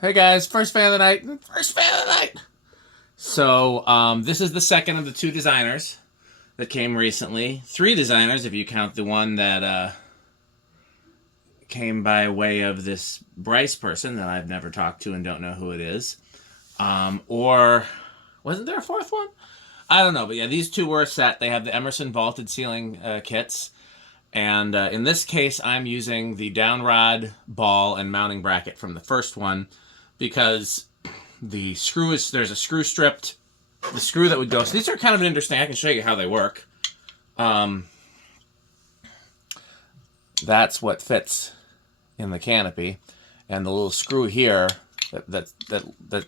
Hey guys, first fan of the night. First fan of the night. So, this is the second of the two designers that came recently. Three designers, if you count the one that came by way of this Bryce person that I've never talked to and don't know who it is. Or wasn't there a fourth one? I don't know, but yeah, these two were a set. They have the Emerson vaulted ceiling kits. And in this case, I'm using the down rod, ball, and mounting bracket from the first one because there's a screw stripped, the screw that would go. So these are kind of interesting. I can show you how they work. That's what fits in the canopy, and the little screw here that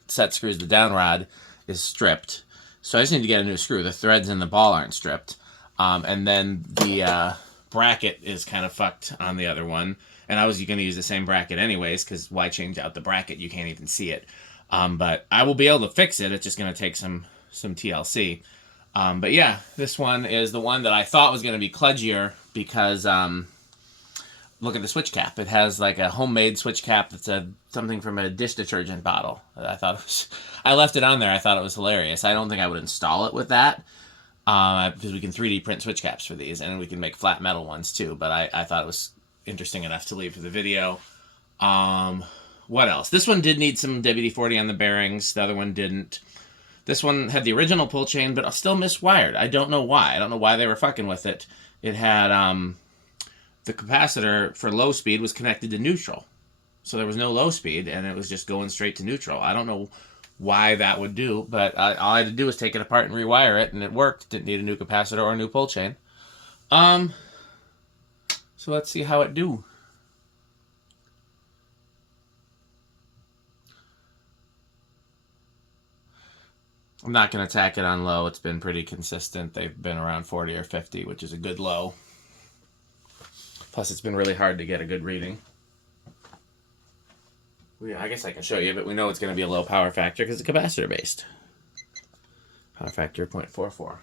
set screws the down rod is stripped. So I just need to get a new screw. The threads in the ball aren't stripped, and then the bracket is kind of fucked on the other one. And I was going to use the same bracket anyways, because why change out the bracket? You can't even see it. But I will be able to fix it. It's just going to take some TLC. But yeah, this one is the one that I thought was going to be kludgier because look at the switch cap. It has like a homemade switch cap that's something from a dish detergent bottle. I left it on there. I thought it was hilarious. I don't think I would install it with that because we can 3D print switch caps for these, and we can make flat metal ones too. But I thought it was interesting enough to leave for the video. What else? This one did need some WD-40 on the bearings. The other one didn't. This one had the original pull chain, but still miswired. I don't know why. I don't know why they were fucking with it. It had the capacitor for low speed was connected to neutral. So there was no low speed, and it was just going straight to neutral. I don't know why that would do, but all I had to do was take it apart and rewire it, and it worked. Didn't need a new capacitor or a new pull chain. So let's see how it do. I'm not going to tack it on low. It's been pretty consistent. They've been around 40 or 50, which is a good low. Plus, it's been really hard to get a good reading. I guess I can show you, but we know it's going to be a low power factor because it's capacitor based. Power factor 0.44.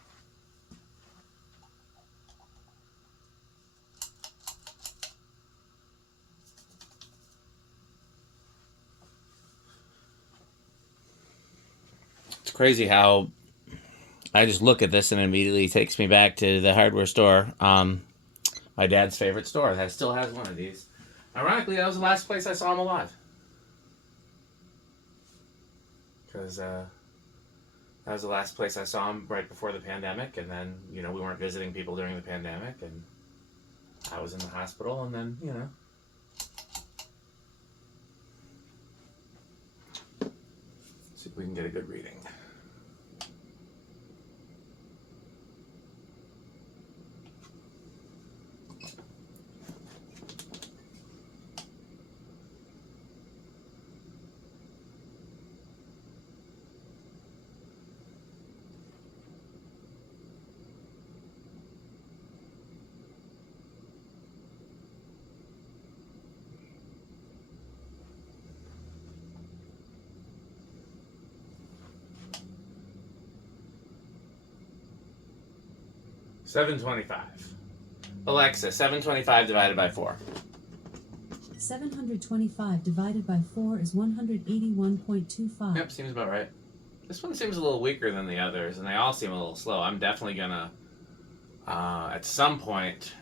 It's crazy how I just look at this and it immediately takes me back to the hardware store. My dad's favorite store that still has one of these. Ironically, that was the last place I saw him alive. Because that was the last place I saw him right before the pandemic, and then, we weren't visiting people during the pandemic, and I was in the hospital, and then, see if we can get a good reading. $725. Alexa, 725 divided by 4. 725 divided by 4 is 181.25. Yep, seems about right. This one seems a little weaker than the others, and they all seem a little slow. I'm definitely gonna, at some point,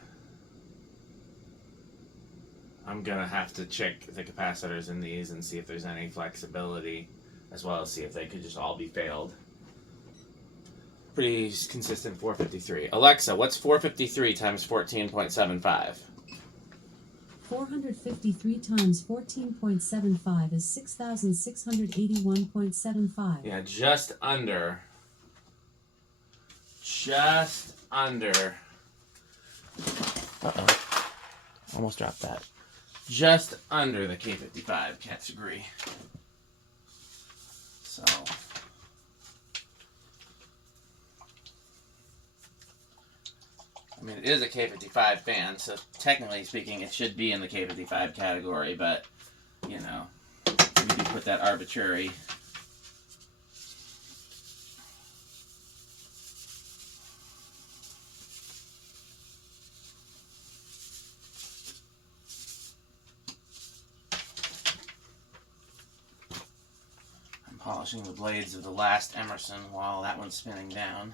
I'm gonna have to check the capacitors in these and see if there's any flexibility, as well as see if they could just all be failed. Pretty consistent 453. Alexa, what's 453 times 14.75? 453 times 14.75 is 6,681.75. Yeah, just under. Uh-oh. Almost dropped that. Just under the K55 category. So... I mean, it is a K55 fan, so technically speaking, it should be in the K55 category, but, we can put that arbitrary. Polishing the blades of the last Emerson while that one's spinning down.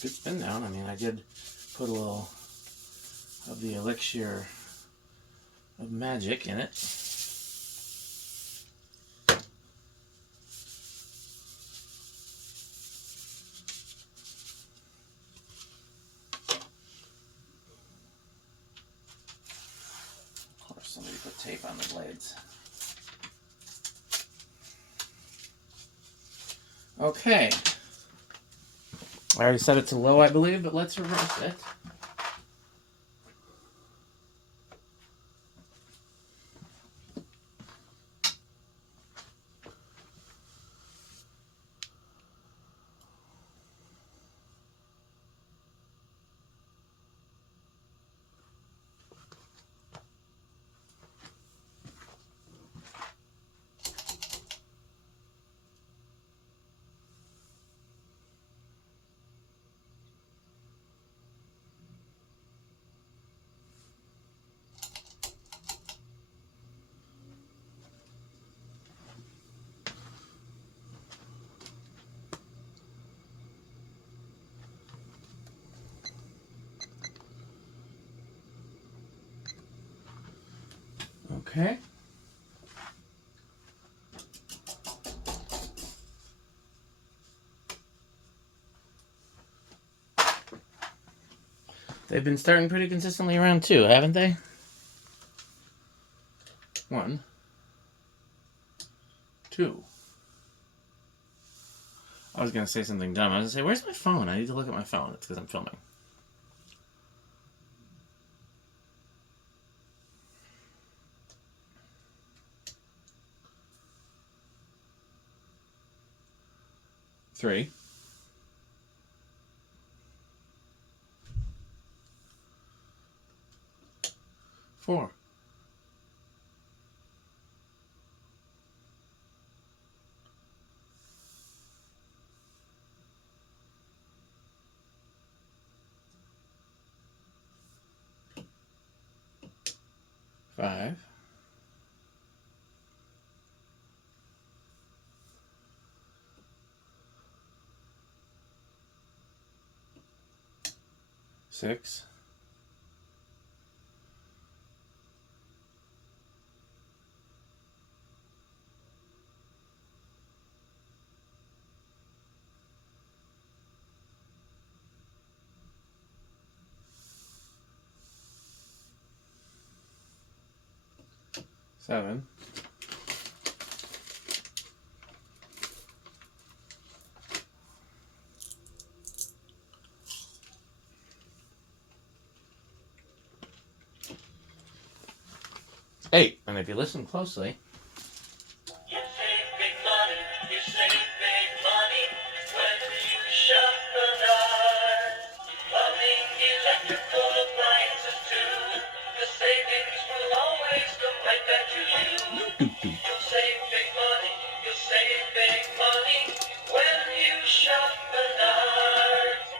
Good spin down. I mean, I did put a little of the elixir of magic in it. Of course, somebody put tape on the blades. Okay. I already set it to low, I believe, but let's reverse it. Okay. They've been starting pretty consistently around 2, haven't they? 1, 2. I was going to say something dumb. I was going to say, where's my phone? I need to look at my phone. It's because I'm filming. Three. 4. 5. 6. 7. 8. And if you listen closely, You save big money, you save big money when you shop Menards. Plumbing, electrical appliances too. The savings will always come right back to you. You'll save big money, you'll save big money when you shop Menards.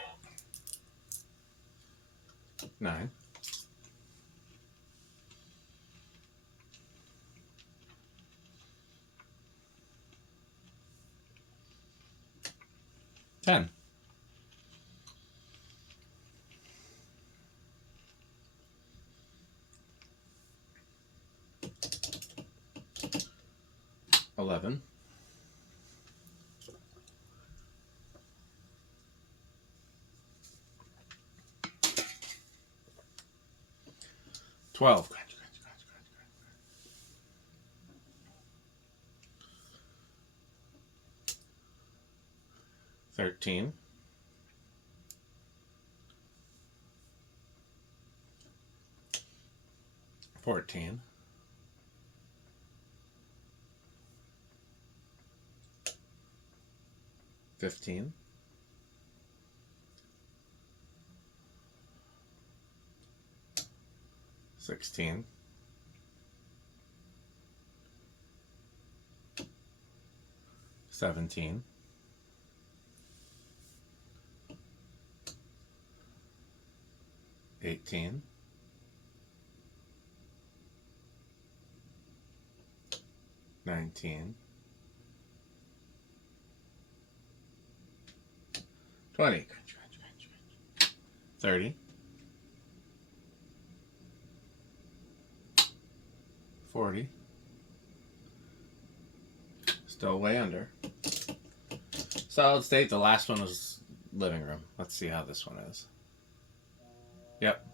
9. 10. 11. 12. 13. 14. 15. 16. 17. 18. 19, 20, 30, 40, still way under. Solid state, the last one was living room. Let's see how this one is. Yep.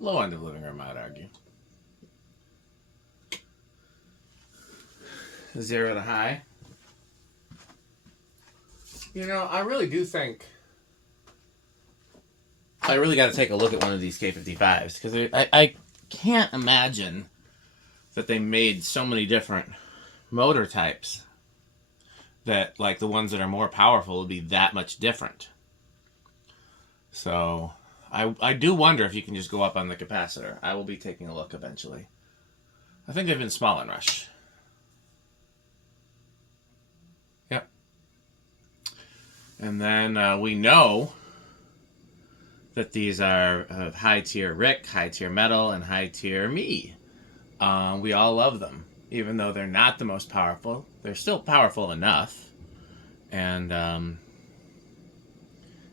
Low end of living room, I'd argue. 0 to high. You know, I really do think I really got to take a look at one of these K-55s because I can't imagine that they made so many different motor types that, like, the ones that are more powerful would be that much different. So I do wonder if you can just go up on the capacitor. I will be taking a look eventually. I think they've been small in Rush. Yep. And then we know that these are high tier Rick, high tier Metal, and high tier me. We all love them. Even though they're not the most powerful, they're still powerful enough. And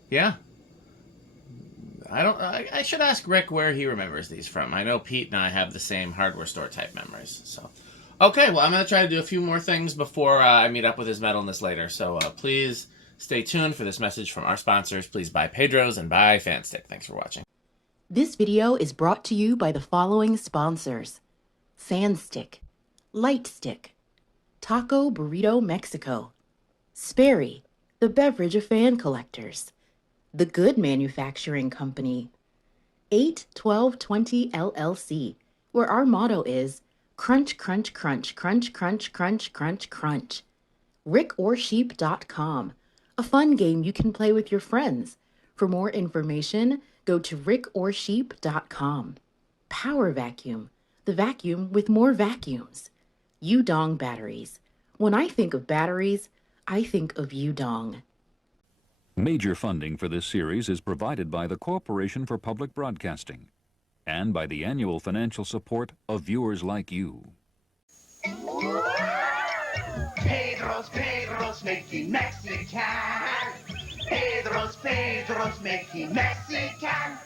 yeah. I should ask Rick where he remembers these from. I know Pete and I have the same hardware store type memories. So, okay, well, I'm going to try to do a few more things before I meet up with his metal in this later. So please stay tuned for this message from our sponsors. Please buy Pedro's and buy Fanstick. Thanks for watching. This video is brought to you by the following sponsors: Sandstick, Lightstick, Taco Burrito Mexico, Sperry, the beverage of fan collectors, The Good Manufacturing Company, 81220 LLC, where our motto is crunch, crunch, crunch, crunch, crunch, crunch, crunch, crunch. RickOrSheep.com, a fun game you can play with your friends. For more information, go to RickOrSheep.com. Power Vacuum, the vacuum with more vacuums. Udong Batteries. When I think of batteries, I think of Udong. Major funding for this series is provided by the Corporation for Public Broadcasting and by the annual financial support of viewers like you. Pedro's making Mexican. Pedro's making Mexican.